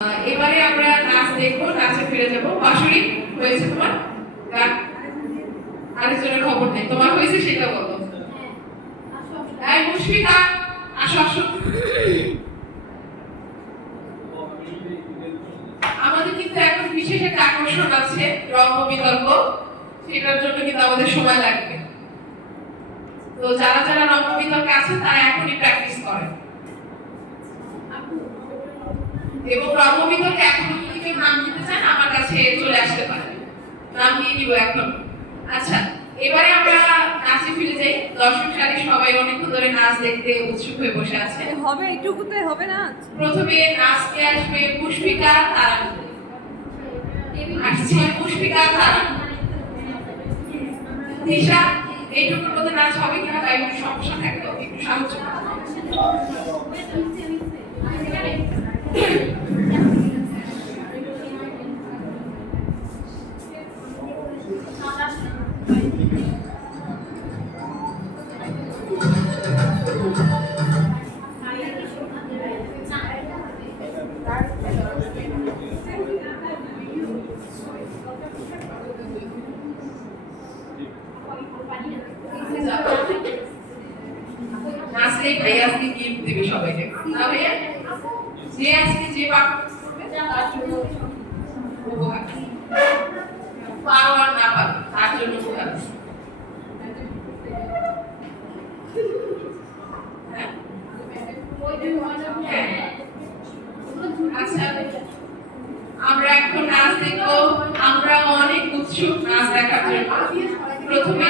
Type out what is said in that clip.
এবারে আমরা নাচ দেখবো, নাচে ফিরে যাবো। বাঁশুরি হয়েছে তোমার? গান আরেকজনের খবর নেই, তোমার হয়েছে সেটা বলো। এই মুশফিকা, আসো আসো। আমাদের কিন্তু এখন বিশেষ একটা আকর্ষণ আছে, রঙ্গ বিতর্ক। সেটার জন্য কিন্তু আমাদের সময় লাগবে। তো যারা যারা রঙ্গ বিতর্কে আছে তারা এখনই প্র্যাকটিস করে, এবং রঙ্গ বিতর্কে এখন যদি কেউ নাম দিতে চান আমার কাছে চলে আসতে পারে, নাম দিয়ে দিব এখন। আচ্ছা, এবারে আমরা নাচে ফিরে যাই। দর্শক সারি সবাই অনেকক্ষণ ধরে নাচ দেখতে উৎসুক হয়ে বসে আছে। হবে এইটুকুতে হবে না। প্রথমে নাচতে আসবে পুষ্পিকা তারান। আসছে পুষ্পিকা তারান। দিশা, এইটুকুর মধ্যে নাচ হবে কিনা বা একটু সমস্যা থাকলে একটু সাহায্য নাচলেই ভাইয়া আজকে গিফট দিবে সবাইকে। ভাইয়া যে আজকে যে পারফরমেন্স করবে তার জন্য উপহার, পারো আর না পারো তার জন্য উপহার। আচ্ছা, আমরা এখন নাচ দেখবো। আমরা অনেক উৎসুক নাচ দেখার জন্য। প্রথমে